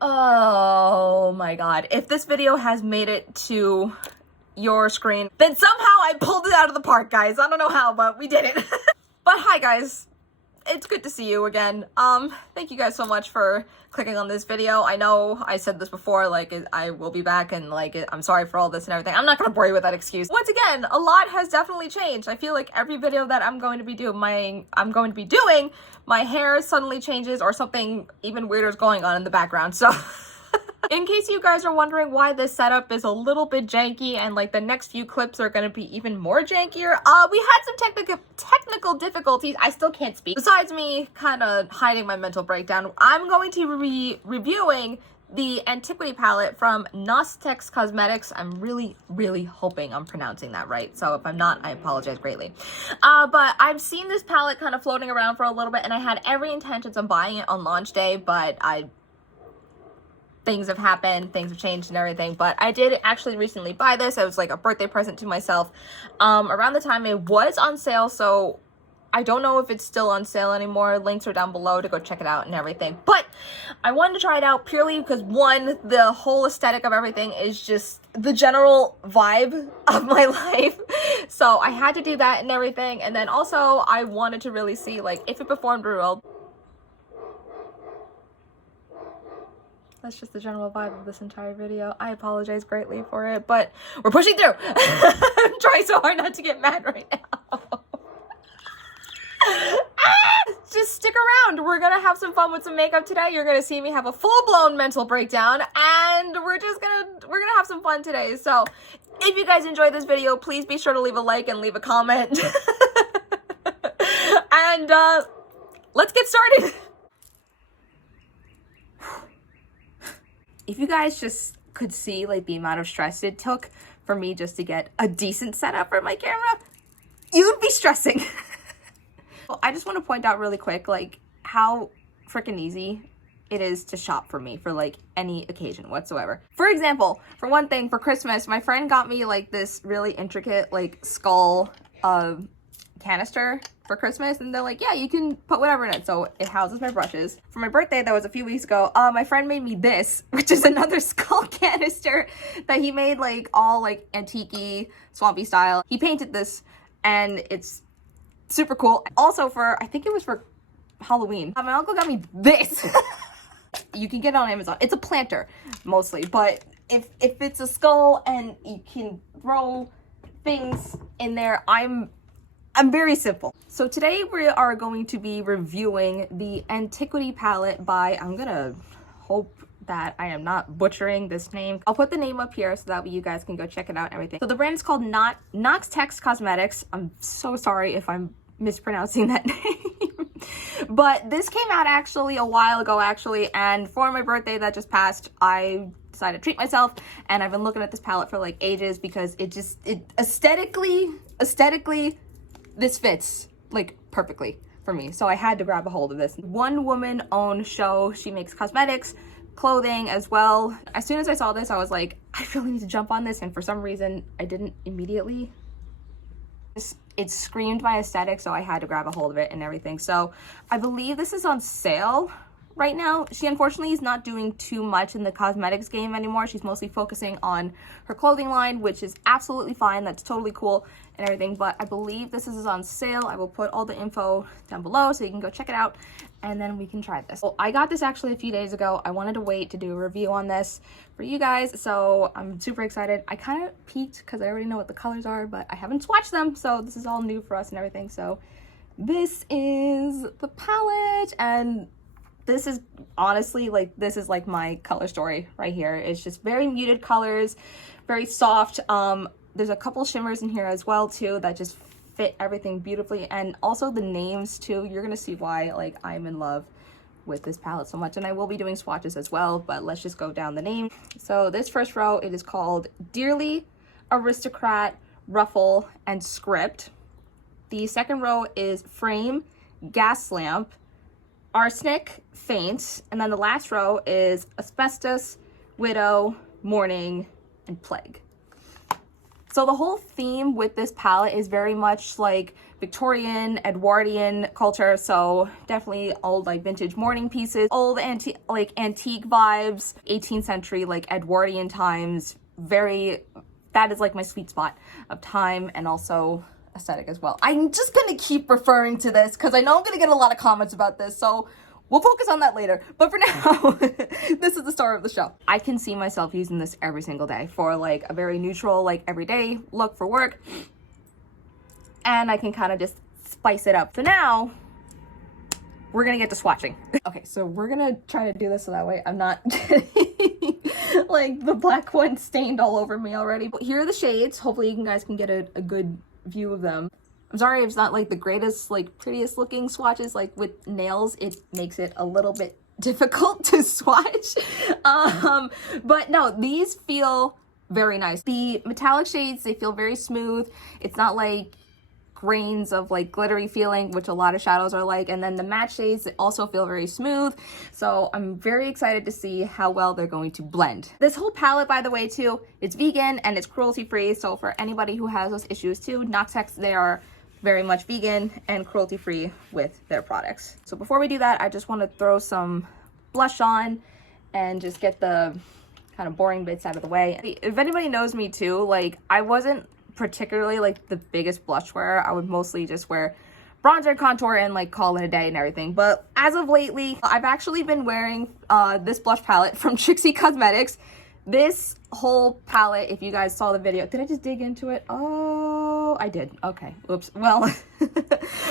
Oh my god. If this video has made it to your screen, then somehow I pulled it out of the park, guys. I don't know how, but we did it. But hi, guys. It's good to see you again. Thank you guys so much for clicking on this video. I know I said this before, like, I will be back, and like, I'm sorry for all this and everything. I'm not gonna bore you with that excuse. Once again, a lot has definitely changed. I feel like every video that I'm going to be doing, my hair suddenly changes or something even weirder is going on in the background, so. In case you guys are wondering why this setup is a little bit janky and like the next few clips are going to be even more jankier, we had some technical difficulties. I still can't speak. Besides me kind of hiding my mental breakdown, I'm going to be reviewing the Antiquity palette from Noctex Cosmetics. I'm really hoping I'm pronouncing that right. So if I'm not, I apologize greatly. But I've seen this palette kind of floating around for a little bit and I had every intentions of buying it on launch day, but things have happened, things have changed and everything, but I did actually recently buy this. It was like a birthday present to myself around the time it was on sale, so I don't know if it's still on sale anymore. Links are down below to go check it out and everything, but I wanted to try it out purely because, one, the whole aesthetic of everything is just the general vibe of my life, so I had to do that and everything, and then also I wanted to really see like if it performed well. That's just the general vibe of this entire video. I apologize greatly for it, but we're pushing through. I'm trying so hard not to get mad right now. Just stick around. We're gonna have some fun with some makeup today. You're gonna see me have a full-blown mental breakdown, and we're gonna have some fun today. So if you guys enjoyed this video, please be sure to leave a like and leave a comment. And let's get started. If you guys just could see like the amount of stress it took for me just to get a decent setup for my camera, you would be stressing. Well, I just want to point out really quick like how freaking easy it is to shop for me for like any occasion whatsoever. For example, for one thing, for Christmas, my friend got me like this really intricate like skull canister for Christmas, and they're like, yeah, you can put whatever in it, so it houses my brushes. For my birthday, that was a few weeks ago, my friend made me this, which is another skull canister that he made like all like antique-y, swampy style. He painted this and it's super cool. Also for, I think it was for Halloween, my uncle got me this. You can get it on Amazon. It's a planter mostly, but if it's a skull and you can throw things in there, I'm very simple. So today we are going to be reviewing the Antiquity palette by, I'm gonna hope that I am not butchering this name. I'll put the name up here so that way you guys can go check it out and everything. So the brand is called Noctex Cosmetics. I'm so sorry if I'm mispronouncing that name. But this came out actually a while ago actually, and for my birthday that just passed, I decided to treat myself, and I've been looking at this palette for like ages because it aesthetically this fits like perfectly for me, so I had to grab a hold of this. One woman owned show. She makes cosmetics, clothing as well. As soon as I saw this, I was like, I really need to jump on this, and for some reason I didn't immediately. It screamed my aesthetic, so I had to grab a hold of it and everything. So I believe this is on sale right now. She unfortunately is not doing too much in the cosmetics game anymore. She's mostly focusing on her clothing line, which is absolutely fine. That's totally cool and everything, but I believe this is on sale. I will put all the info down below so you can go check it out, and then we can try this. Well, I got this actually a few days ago. I wanted to wait to do a review on this for you guys, so I'm super excited. I kind of peeked because I already know what the colors are, but I haven't swatched them, so this is all new for us and everything. So this is the palette, and this is honestly like, this is like my color story right here. It's just very muted colors, very soft. There's a couple shimmers in here as well too that just fit everything beautifully, and also the names too. You're gonna see why like I'm in love with this palette so much, and I will be doing swatches as well, but let's just go down the name. So this first row, it is called Dearly, Aristocrat, Ruffle, and Script. The second row is Frame, Gas Lamp, Arsenic, Faint, and then the last row is Asbestos, Widow, Mourning, and Plague. So the whole theme with this palette is very much like Victorian, Edwardian culture, so definitely old like vintage mourning pieces, old antique vibes, 18th century like Edwardian times. That is like my sweet spot of time and also aesthetic as well. I'm just gonna keep referring to this because I know I'm gonna get a lot of comments about this, so we'll focus on that later. But for now, this is the star of the show. I can see myself using this every single day for like a very neutral, like everyday look for work. And I can kind of just spice it up. So now we're gonna get to swatching. Okay, so we're gonna try to do this so that way I'm not getting like the black one stained all over me already. But here are the shades. Hopefully you guys can get a good view of them. I'm sorry it's not like the greatest, like prettiest looking swatches. Like with nails, it makes it a little bit difficult to swatch. But no, these feel very nice. The metallic shades, they feel very smooth. It's not like grains of like glittery feeling, which a lot of shadows are like. And then the matte shades also feel very smooth. So I'm very excited to see how well they're going to blend. This whole palette, by the way, too, it's vegan and it's cruelty free. So for anybody who has those issues too, Noctex, they are very much vegan and cruelty free with their products. So before we do that, I just want to throw some blush on and just get the kind of boring bits out of the way. If anybody knows me too, like I wasn't particularly like the biggest blush wearer. I would mostly just wear bronzer, contour, and like call it a day and everything. But as of lately, I've actually been wearing this blush palette from Trixie Cosmetics. This whole palette, if you guys saw the video, did I just dig into it? Oh, I did. Okay, oops. Well,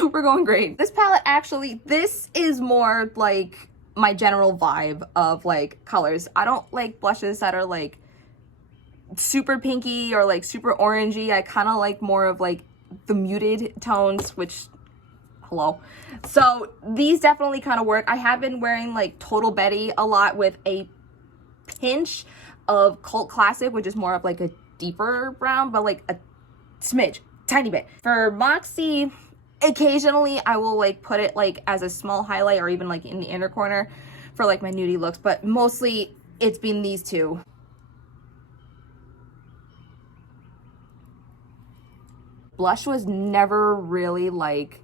we're going great. This palette actually, this is more like my general vibe of like colors. I don't like blushes that are like super pinky or like super orangey. I kind of like more of like the muted tones, which hello. So these definitely kind of work. I have been wearing like Total Betty a lot with a pinch of Cult Classic, which is more of like a deeper brown, but like a smidge, tiny bit. For Moxie, occasionally I will like put it like as a small highlight or even like in the inner corner for like my nudie looks, but mostly it's been these two. Blush was never really like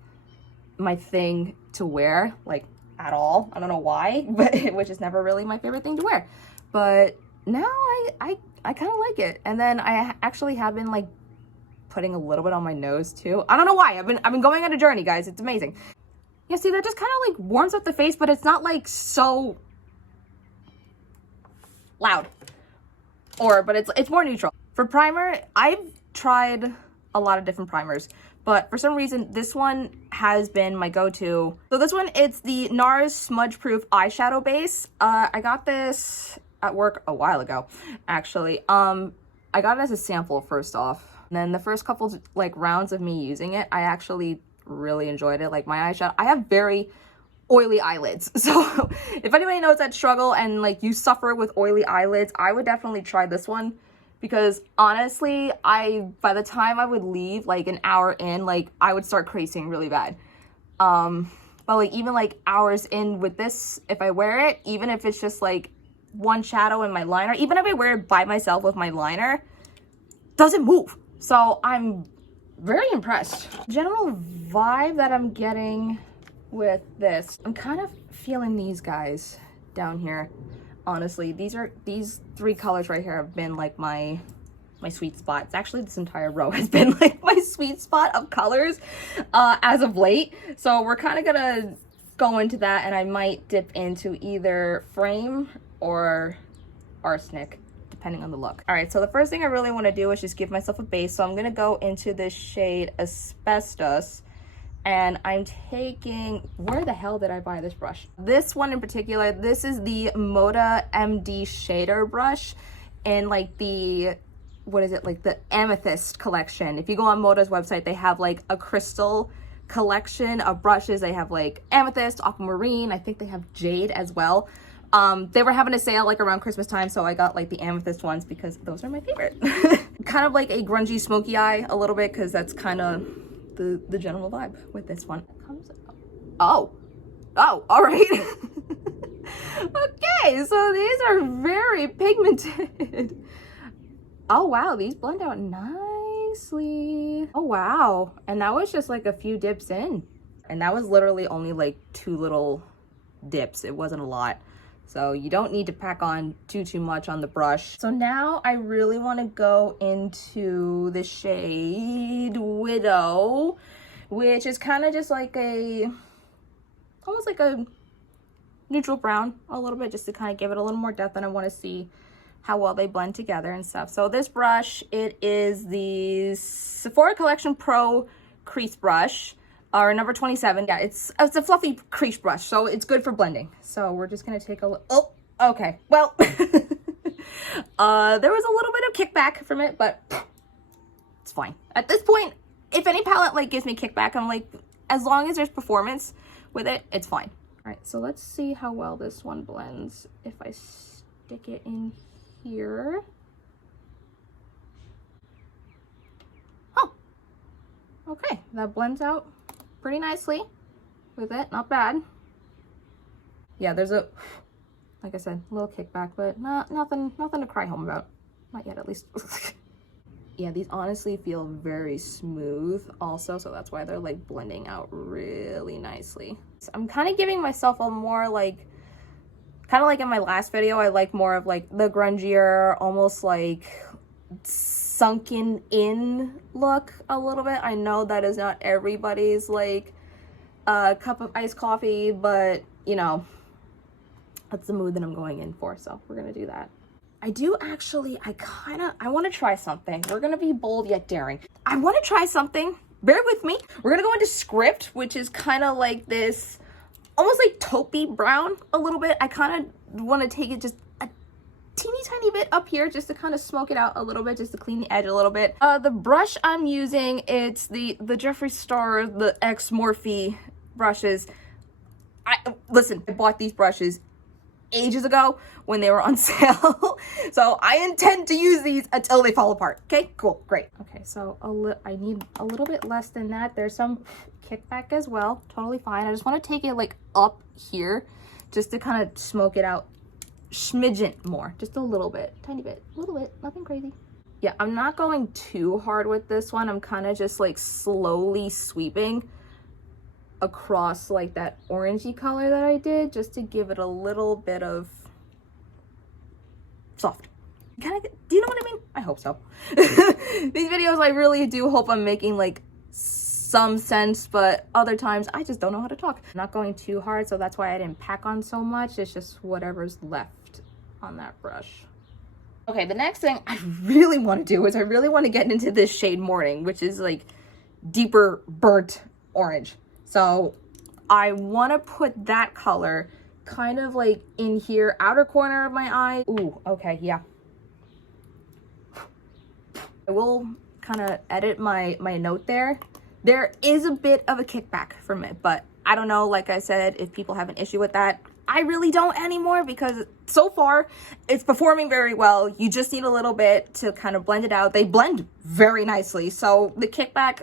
my thing to wear, like at all. I don't know why, but which is never really my favorite thing to wear. But now I kind of like it. And then I actually have been like putting a little bit on my nose too. I don't know why. I've been going on a journey, guys. It's amazing. Yeah, see, that just kind of like warms up the face, but it's not like so loud. But it's more neutral. For primer, I've tried a lot of different primers, but for some reason this one has been my go-to. So this one, it's the Nars Smudge Proof Eyeshadow Base. I got this at work a while ago, actually. I got it as a sample first off, and then the first couple like rounds of me using it, I actually really enjoyed it. Like my eyeshadow, I have very oily eyelids, so if anybody knows that struggle and like you suffer with oily eyelids, I would definitely try this one. Because honestly, by the time I would leave like an hour in, like I would start creasing really bad. But like even like hours in with this, if I wear it, even if it's just like one shadow in my liner, even if I wear it by myself with my liner, doesn't move. So I'm very impressed. General vibe that I'm getting with this, I'm kind of feeling these guys down here. Honestly, these three colors right here have been like my sweet spot. It's actually, this entire row has been like my sweet spot of colors as of late. So we're kind of gonna go into that, and I might dip into either Frame or Arsenic, depending on the look. All right, so the first thing I really want to do is just give myself a base. So I'm gonna go into this shade Asbestos. And I'm taking, where the hell did I buy this brush? This one in particular, this is the Moda MD shader brush in like the, what is it, like the Amethyst collection. If you go on Moda's website, they have like a crystal collection of brushes. They have like Amethyst, Aquamarine, I think they have Jade as well. They were having a sale like around Christmas time, so I got like the Amethyst ones because those are my favorite. Kind of like a grungy smoky eye a little bit, because that's kind of the general vibe with this one. Oh, all right. Okay, so these are very pigmented. Oh wow, these blend out nicely. Oh wow, and that was just like a few dips in. And that was literally only like 2 little dips. It wasn't a lot. So you don't need to pack on too much on the brush. So now I really want to go into the shade Widow, which is kind of just like almost like a neutral brown a little bit, just to kind of give it a little more depth, and I want to see how well they blend together and stuff. So this brush, it is the Sephora Collection Pro Crease brush. Or number 27. Yeah, it's a fluffy crease brush, so it's good for blending. So we're just gonna take a look. Oh, okay. Well, there was a little bit of kickback from it, but it's fine. At this point, if any palette like gives me kickback, I'm like, as long as there's performance with it, it's fine. All right, so let's see how well this one blends if I stick it in here. Oh, okay, that blends out pretty nicely with it, not bad. Yeah, there's a, like I said, a little kickback, but nothing to cry home about. Not yet, at least. Yeah, these honestly feel very smooth also, so that's why they're like blending out really nicely. So I'm kind of giving myself a more like, kind of like in my last video, I like more of like the grungier, almost like sunken in look a little bit. I know that is not everybody's like cup of iced coffee, but you know, that's the mood that I'm going in for, so we're gonna do that. I do actually, I want to try something. We're gonna be bold yet daring. I want to try something, bear with me. We're gonna go into Script, which is kind of like this almost like taupey brown a little bit. I kind of want to take it just teeny tiny bit up here just to kind of smoke it out a little bit, just to clean the edge a little bit. The brush I'm using, it's the Jeffree Star, the X Morphe brushes. Listen, I bought these brushes ages ago when they were on sale. So I intend to use these until they fall apart. Okay, cool, great. Okay, so I need a little bit less than that. There's some kickback as well, totally fine. I just want to take it like up here just to kind of smoke it out smidgen more, just a little bit, tiny bit, a little bit, nothing crazy. Yeah, I'm not going too hard with this one. I'm kind of just like slowly sweeping across like that orangey color that I did, just to give it a little bit of soft. Do you know what I mean? I hope so. These videos, I really do hope I'm making like some sense, but other times I just don't know how to talk. I'm not going too hard, so that's why I didn't pack on so much. It's just whatever's left on that brush. Okay, the next thing I really want to do is I really want to get into this shade Morning, which is like deeper burnt orange. So I want to put that color kind of like in here, outer corner of my eye. Ooh, okay, yeah. I will kind of edit my note there. There is a bit of a kickback from it, but I don't know, like I said, if people have an issue with that. I really don't anymore, because so far it's performing very well. You just need a little bit to kind of blend it out. They blend very nicely, so the kickback,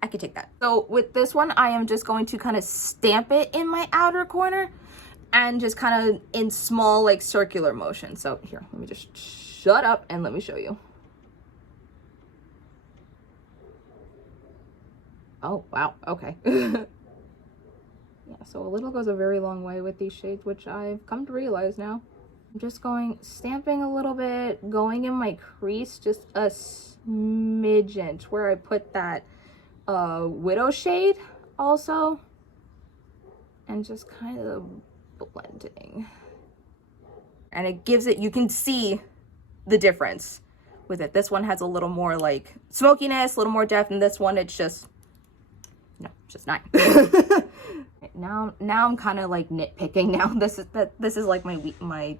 I could take that. So with this one, I am just going to kind of stamp it in my outer corner and just kind of in small like circular motion. So here, let me just shut up and let me show you. Oh, wow. Okay. Yeah, so a little goes a very long way with these shades, which I've come to realize now. I'm just stamping a little bit, going in my crease, just a smidgen, where I put that Widow shade also. And just kind of blending. And it gives it, you can see the difference with it. This one has a little more like smokiness, a little more depth, and this one, it's just, no, it's just not. Now I'm kind of like nitpicking now. This is like my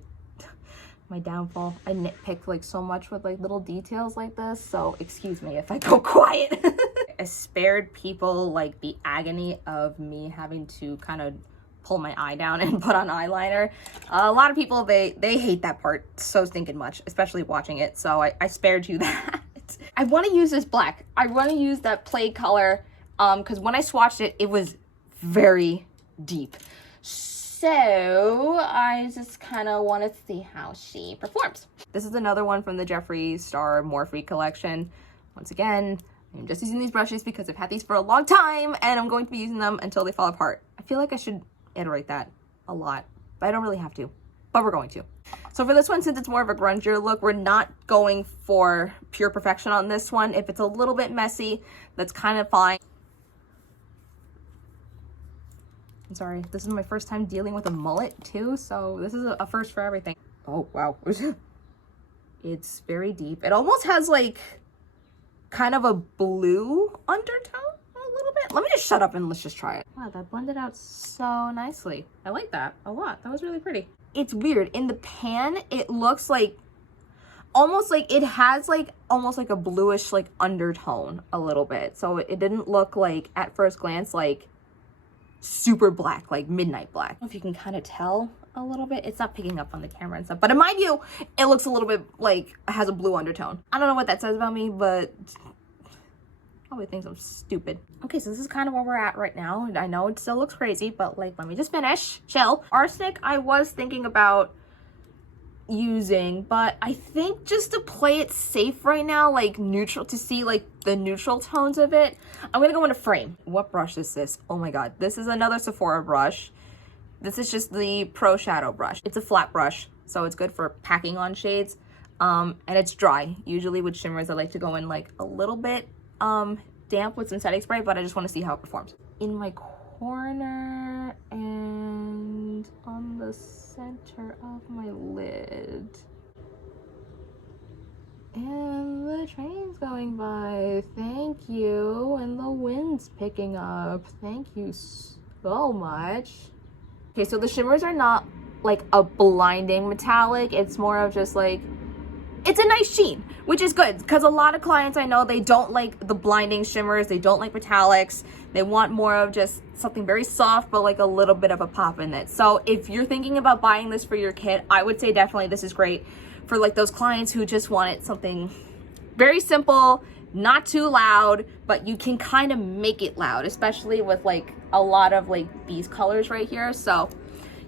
downfall. I nitpick like so much with like little details like this, so excuse me if I go quiet. I spared people like the agony of me having to kind of pull my eye down and put on eyeliner. A lot of people, they hate that part so stinking much, especially watching it, so I spared you that. I want to use this black. I want to use that play color because when I swatched it, it was very deep. So I just kind of want to see how she performs. This is another one from the Jeffree Star Morphe collection. Once again, I'm just using these brushes because I've had these for a long time and I'm going to be using them until they fall apart. I feel like I should iterate that a lot, but I don't really have to, but we're going to. So for this one, since it's more of a grungier look, we're not going for pure perfection on this one. If it's a little bit messy, that's kind of fine. I'm sorry, this is my first time dealing with a mullet too, so this is a first for everything. Oh, wow. It's very deep. It almost has like kind of a blue undertone a little bit. Let me just shut up and let's just try it. Wow, that blended out so nicely. I like that a lot. That was really pretty. It's weird. In the pan, it looks like almost like it has like almost like a bluish like undertone a little bit. So it didn't look like at first glance like super black, like midnight black. I don't know if you can kind of tell a little bit. It's not picking up on the camera and stuff, but in my view, it looks a little bit like it has a blue undertone. I don't know what that says about me, but probably thinks I'm stupid. Okay, so this is kind of where we're at right now. I know it still looks crazy, but like, let me just finish. Chill. Arsenic, I was thinking about using, but I think just to play it safe right now, like neutral, to see like the neutral tones of it, I'm gonna go into frame. What brush is this? Oh my god, this is another Sephora brush. This is just the Pro Shadow brush. It's a flat brush, so it's good for packing on shades, and it's dry. Usually with shimmers, I like to go in like a little bit damp with some setting spray, but I just want to see how it performs. In my corner and on the center of my lid. And the train's going by. Thank you. And the wind's picking up. Thank you so much. Okay, so the shimmers are not like a blinding metallic. It's more of just like, it's a nice sheen, which is good because a lot of clients I know, they don't like the blinding shimmers. They don't like metallics. They want more of just something very soft, but like a little bit of a pop in it. So if you're thinking about buying this for your kit, I would say definitely this is great for like those clients who just wanted something very simple, not too loud, but you can kind of make it loud, especially with like a lot of like these colors right here. So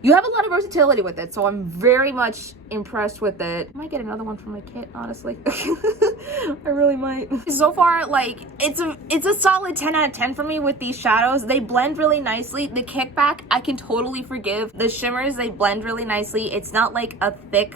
you have a lot of versatility with it, so I'm very much impressed with it. I might get another one from my kit, honestly. I really might. So far, like, it's a solid 10 out of 10 for me with these shadows. They blend really nicely. The kickback, I can totally forgive. The shimmers, they blend really nicely. It's not like a thick,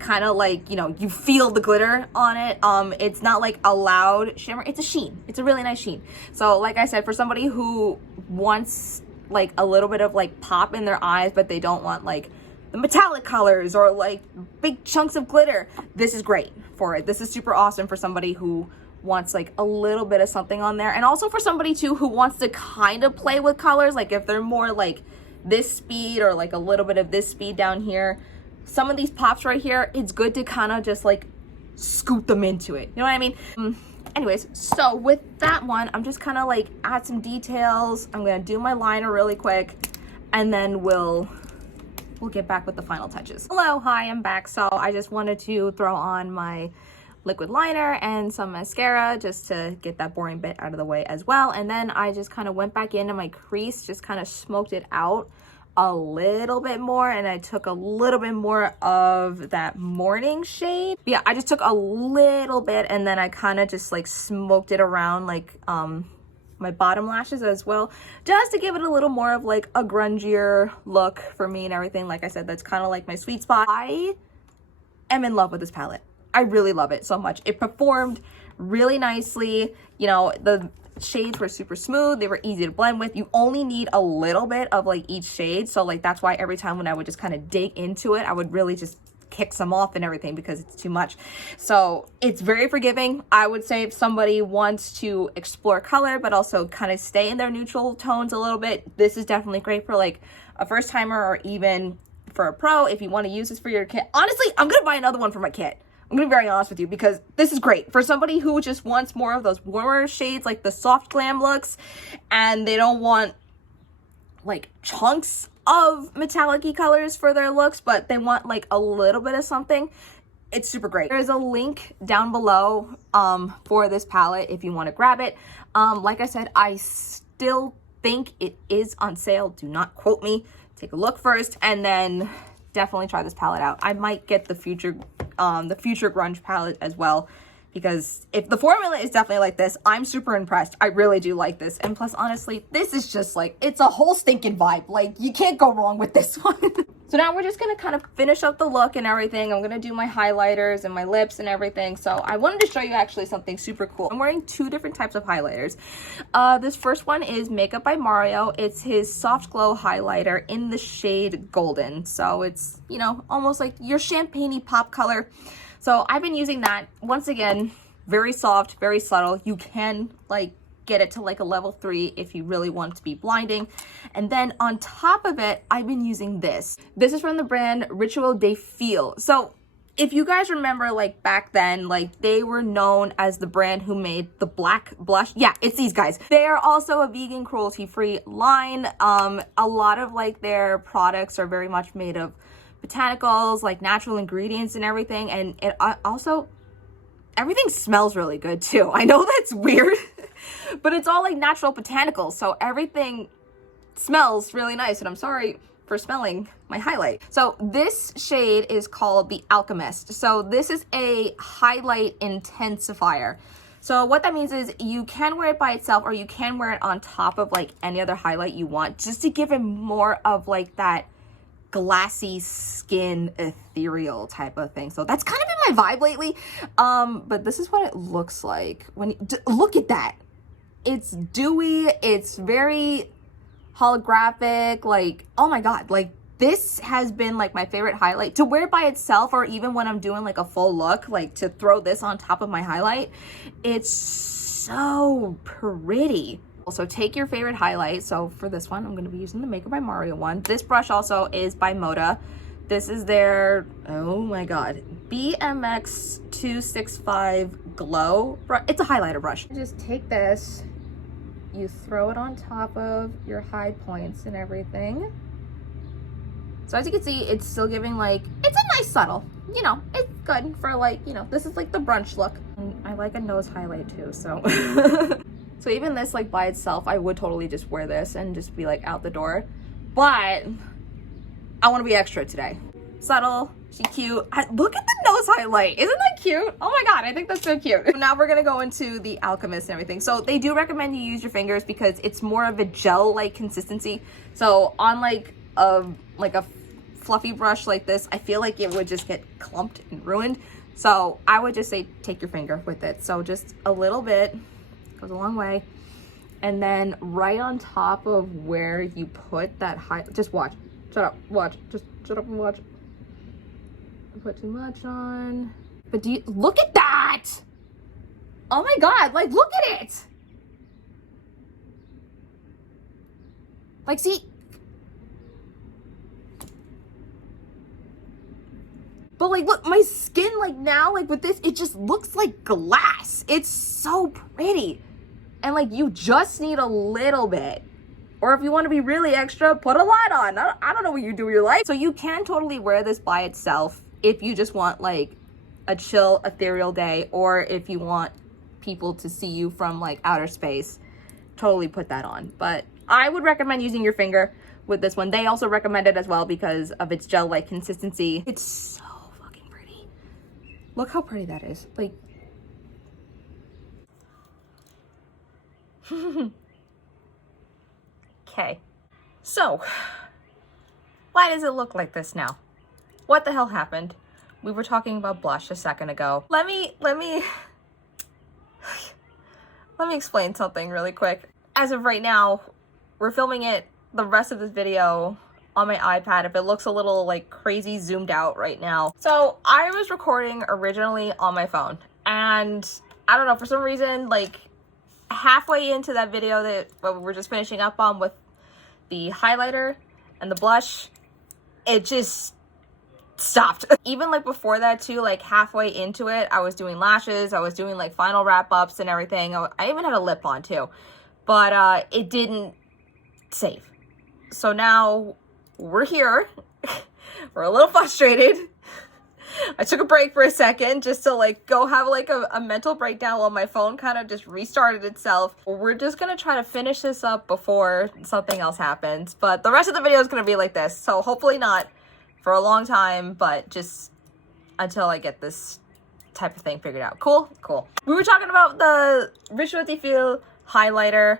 kind of like, you know, you feel the glitter on it. It's not like a loud shimmer. It's a sheen. It's a really nice sheen. So, like I said, for somebody who wants like a little bit of like pop in their eyes, but they don't want like the metallic colors or like big chunks of glitter, this is great for it. This is super awesome for somebody who wants like a little bit of something on there, and also for somebody too who wants to kind of play with colors, like if they're more like this speed or like a little bit of this speed down here. Some of these pops right here, it's good to kind of just like scoot them into it, you know what I mean? Anyways, so with that one, I'm just kind of like add some details. I'm gonna do my liner really quick, and then we'll get back with the final touches. Hello, hi, I'm back. So I just wanted to throw on my liquid liner and some mascara just to get that boring bit out of the way as well. And then I just kind of went back into my crease, just kind of smoked it out a little bit more, and I took a little bit more of that morning shade. Yeah, I just took a little bit, and then I kind of just like smoked it around like my bottom lashes as well, just to give it a little more of like a grungier look for me and everything. Like I said, that's kind of like my sweet spot. I am in love with this palette. I really love it so much. It performed really nicely. You know, the shades were super smooth. They were easy to blend with. You only need a little bit of like each shade, so like that's why every time when I would just kind of dig into it, I would really just kick some off and everything because it's too much. So it's very forgiving. I would say if somebody wants to explore color but also kind of stay in their neutral tones a little bit, this is definitely great for like a first timer, or even for a pro if you want to use this for your kit. Honestly, I'm gonna buy another one for my kit. I'm gonna be very honest with you, because this is great for somebody who just wants more of those warmer shades, like the soft glam looks, and they don't want like chunks of metallic-y colors for their looks, but they want like a little bit of something. It's super great. There's a link down below for this palette if you want to grab it. Like I said, I still think it is on sale. Do not quote me. take a look first, and then definitely try this palette out. I might get the future grunge palette as well, because if the formula is definitely like this, I'm super impressed. I really do like this. And plus, honestly, this is just like, it's a whole stinking vibe. Like, you can't go wrong with this one. So now we're just gonna kind of finish up the look and everything. I'm gonna do my highlighters and my lips and everything. So I wanted to show you actually something super cool. I'm wearing two different types of highlighters. This first one is Makeup by Mario. It's his Soft Glow highlighter in the shade Golden. So it's, you know, almost like your champagne-y pop color. So I've been using that. Once again, very soft, very subtle. You can like get it to like a level 3 if you really want it to be blinding. And then on top of it, I've been using this. This is from the brand Rituel de Fille. So if you guys remember, like back then, like they were known as the brand who made the black blush. Yeah, it's these guys. They are also a vegan, cruelty-free line. A lot of like their products are very much made of botanicals, like natural ingredients and everything. And it also, everything smells really good too. I know that's weird, but it's all like natural botanicals. So everything smells really nice. And I'm sorry for smelling my highlight. So this shade is called the Alchemist. So this is a highlight intensifier. So what that means is you can wear it by itself, or you can wear it on top of like any other highlight you want, just to give it more of like that glassy skin ethereal type of thing. So that's kind of been my vibe lately. But this is what it looks like when you look at that. It's dewy, it's very holographic, like, oh my god, like this has been like my favorite highlight to wear by itself, or even when I'm doing like a full look, like to throw this on top of my highlight. It's so pretty. Also, take your favorite highlight. So for this one, I'm going to be using the Makeup by Mario one. This brush also is by Moda. This is their, oh my god, BMX 265 Glow brush. It's a highlighter brush. Just take this, you throw it on top of your high points and everything. So as you can see, it's still giving like, it's a nice subtle, you know, it's good for like, you know, this is like the brunch look. And I like a nose highlight too, so. So even this, like by itself, I would totally just wear this and just be like out the door. But I want to be extra today. Subtle, she's cute. Look at the nose highlight. Isn't that cute? Oh my god, I think that's so cute. So now we're gonna go into the Alchemist and everything. So they do recommend you use your fingers because it's more of a gel-like consistency. So on like a fluffy brush like this, I feel like it would just get clumped and ruined. So I would just say take your finger with it. So just a little bit. Goes a long way. And then right on top of where you put that just watch. Shut up, watch. Just shut up and watch. I put too much on. But do you look at that? Oh my god, like look at it. Like see. But like look, my skin like now, like with this, it just looks like glass. It's so pretty. And like you just need a little bit. Or if you want to be really extra, put a lot on. I don't know what you do with your life. So you can totally wear this by itself if you just want like a chill, ethereal day, or if you want people to see you from like outer space, totally put that on. But I would recommend using your finger with this one. They also recommend it as well because of its gel-like consistency. It's so fucking pretty. Look how pretty that is. Like, okay, so why does it look like this now? What the hell happened? We were talking about blush a second ago. Let me explain something really quick. As of right now, we're filming it, the rest of this video, on my iPad. If it looks a little like crazy zoomed out right now. So I was recording originally on my phone, and I don't know, for some reason, like halfway into that video that we're just finishing up on with the highlighter and the blush, it just stopped. Even like before that too, like halfway into it, I was doing lashes, I was doing like final wrap-ups and everything. I even had a lip on too, but it didn't save. So now we're here. We're a little frustrated. I took a break for a second just to like go have like a mental breakdown while my phone kind of just restarted itself. We're just gonna try to finish this up before something else happens, but the rest of the video is gonna be like this, so hopefully not for a long time, but just until I get this type of thing figured out. Cool? Cool. We were talking about the Rituel highlighter.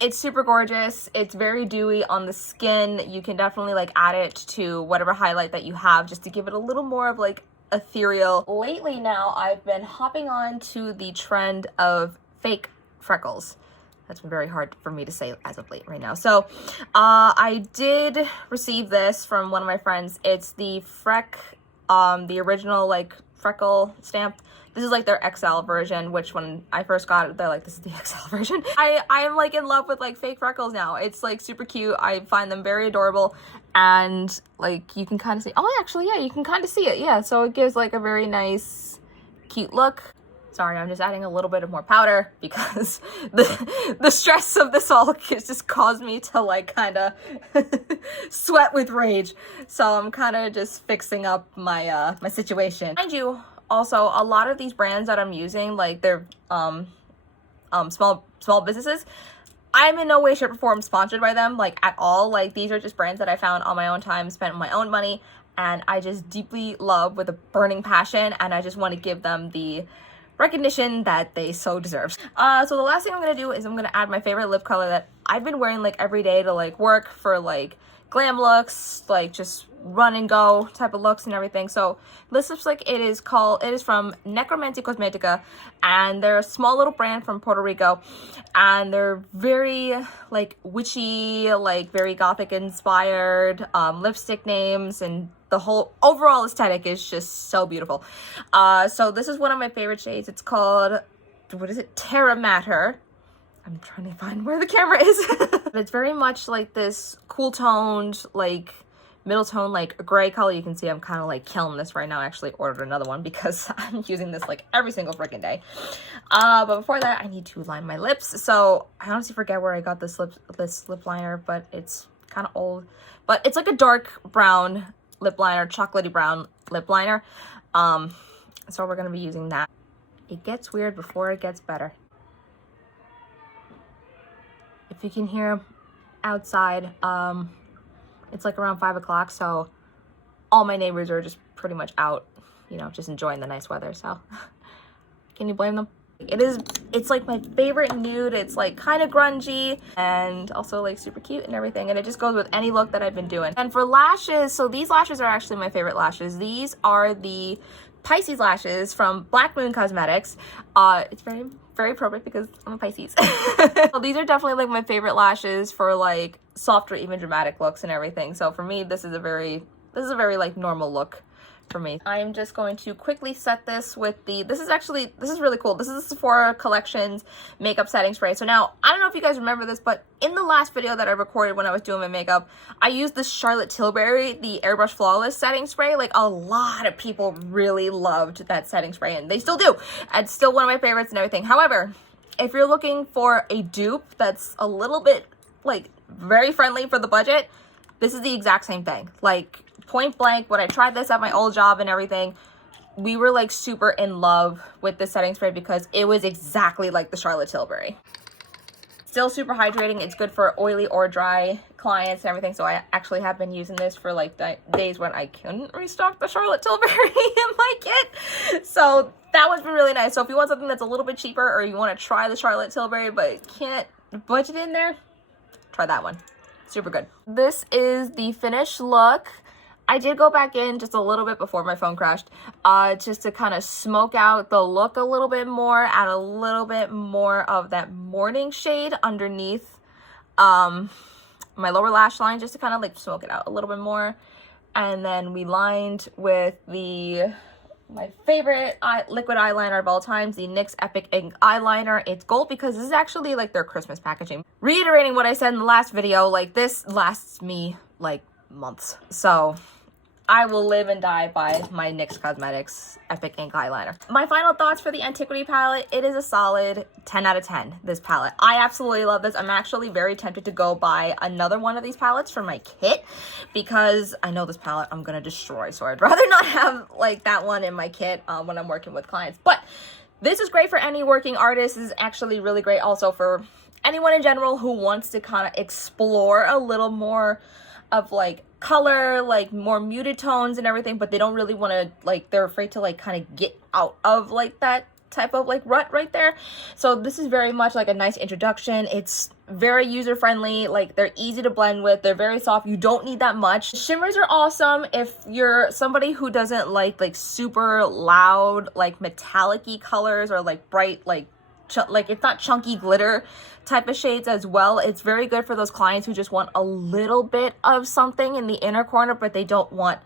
It's super gorgeous. It's very dewy on the skin. You can definitely like add it to whatever highlight that you have just to give it a little more of like ethereal. Lately now, I've been hopping on to the trend of fake freckles. That's been very hard for me to say as of late right now. So I did receive this from one of my friends. It's the FRECK, the original like Freckle Stamp. This is like their XL version, which when I first got it, they're like, this is the XL version. I am like in love with like fake freckles now. It's like super cute. I find them very adorable. And like you can kind of see, oh actually, yeah, you can kind of see it. Yeah, so it gives like a very nice, cute look. Sorry, I'm just adding a little bit of more powder because the stress of this all has just caused me to like kind of sweat with rage. So I'm kind of just fixing up my my situation. Mind you, also a lot of these brands that I'm using, like they're small businesses. I'm in no way, shape, or form sponsored by them, like at all. Like these are just brands that I found on my own time, spent my own money, and I just deeply love with a burning passion, and I just want to give them the recognition that they so deserve. So the last thing I'm gonna do is I'm gonna add my favorite lip color that I've been wearing like every day to like work for like glam looks, like just run and go type of looks and everything. So this lipstick, it is from Necromancy Cosmetica, and they're a small little brand from Puerto Rico, and they're very like witchy, like very gothic inspired lipstick names, and the whole overall aesthetic is just so beautiful. So this is one of my favorite shades. It's called, what is it? Terra Mater. I'm trying to find where the camera is. It's very much like this cool toned, like middle tone, like a gray color. You can see I'm kind of like killing this right now. I actually ordered another one because I'm using this like every single freaking day. But before that, I need to line my lips. So I honestly forget where I got this lip liner, but it's kind of old. But it's like a dark brown lip liner, chocolatey brown lip liner. So we're gonna be using that. It gets weird before it gets better. If you can hear outside, it's like around 5 o'clock, so all my neighbors are just pretty much out, you know, just enjoying the nice weather. So can you blame them? It's like my favorite nude. It's like kind of grungy and also like super cute and everything, and it just goes with any look that I've been doing. And for lashes, so these lashes are actually my favorite lashes. These are the Pisces lashes from Black Moon Cosmetics. It's very appropriate because I'm a Pisces. So these are definitely like my favorite lashes for like softer, even dramatic looks and everything. So for me, this is a very like normal look for me. I'm just going to quickly set this with this is really cool. This is the Sephora Collections makeup setting spray. So now, I don't know if you guys remember this, but in the last video that I recorded when I was doing my makeup, I used the Charlotte Tilbury, the Airbrush Flawless setting spray. Like a lot of people really loved that setting spray, and they still do. It's still one of my favorites and everything. However, if you're looking for a dupe that's a little bit like very friendly for the budget, this is the exact same thing. Like point blank, when I tried this at my old job and everything, we were like super in love with this setting spray because it was exactly like the Charlotte Tilbury. Still super hydrating. It's good for oily or dry clients and everything. So I actually have been using this for like the days when I couldn't restock the Charlotte Tilbury in my kit. So that one's been really nice. So if you want something that's a little bit cheaper, or you want to try the Charlotte Tilbury but can't budget in there, try that one. Super good. This is the finished look. I did go back in just a little bit before my phone crashed, just to kind of smoke out the look a little bit more, add a little bit more of that morning shade underneath my lower lash line, just to kind of like smoke it out a little bit more. And then we lined with my favorite liquid eyeliner of all times, the NYX Epic Ink Eyeliner. It's gold because this is actually like their Christmas packaging. Reiterating what I said in the last video, like this lasts me like months. So I will live and die by my NYX Cosmetics Epic Ink Eyeliner. My final thoughts for the Antiquity palette, it is a solid 10 out of 10, this palette. I absolutely love this. I'm actually very tempted to go buy another one of these palettes for my kit because I know this palette I'm gonna destroy, so I'd rather not have like that one in my kit when I'm working with clients. But this is great for any working artist. This is actually really great also for anyone in general who wants to kind of explore a little more of like color, like more muted tones and everything, but they don't really want to, like, they're afraid to like kind of get out of like that type of like rut right there. So this is very much like a nice introduction. It's very user friendly, like they're easy to blend with, they're very soft, you don't need that much. Shimmers are awesome if you're somebody who doesn't like super loud like metallic-y colors or like bright like it's not chunky glitter type of shades as well. It's very good for those clients who just want a little bit of something in the inner corner but they don't want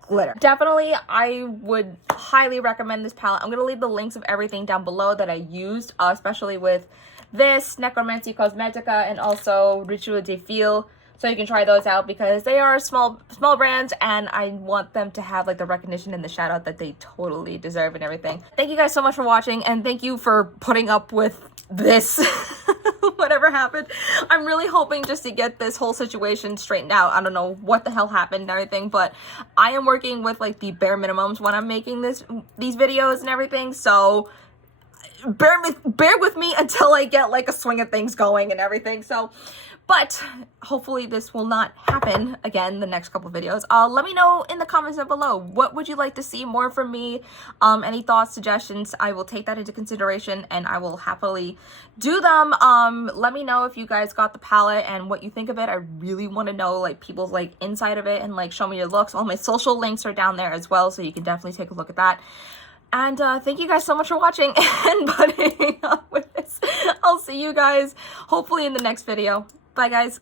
glitter. Definitely, I would highly recommend this palette. I'm going to leave the links of everything down below that I used, especially with this, Necromancy, Cosmetica, and also Rituel de Fille. So you can try those out because they are small brands and I want them to have like the recognition and the shout out that they totally deserve and everything. Thank you guys so much for watching and thank you for putting up with this. Whatever happened. I'm really hoping just to get this whole situation straightened out. I don't know what the hell happened and everything, but I am working with like the bare minimums when I'm making these videos and everything. So bear with me until I get like a swing of things going and everything. So but hopefully this will not happen again the next couple of videos. Let me know in the comments down below. What would you like to see more from me? Any thoughts, suggestions? I will take that into consideration and I will happily do them. Let me know if you guys got the palette and what you think of it. I really want to know like people's like inside of it and like show me your looks. All my social links are down there as well, so you can definitely take a look at that. And thank you guys so much for watching and putting up with this. I'll see you guys hopefully in the next video. Bye, guys.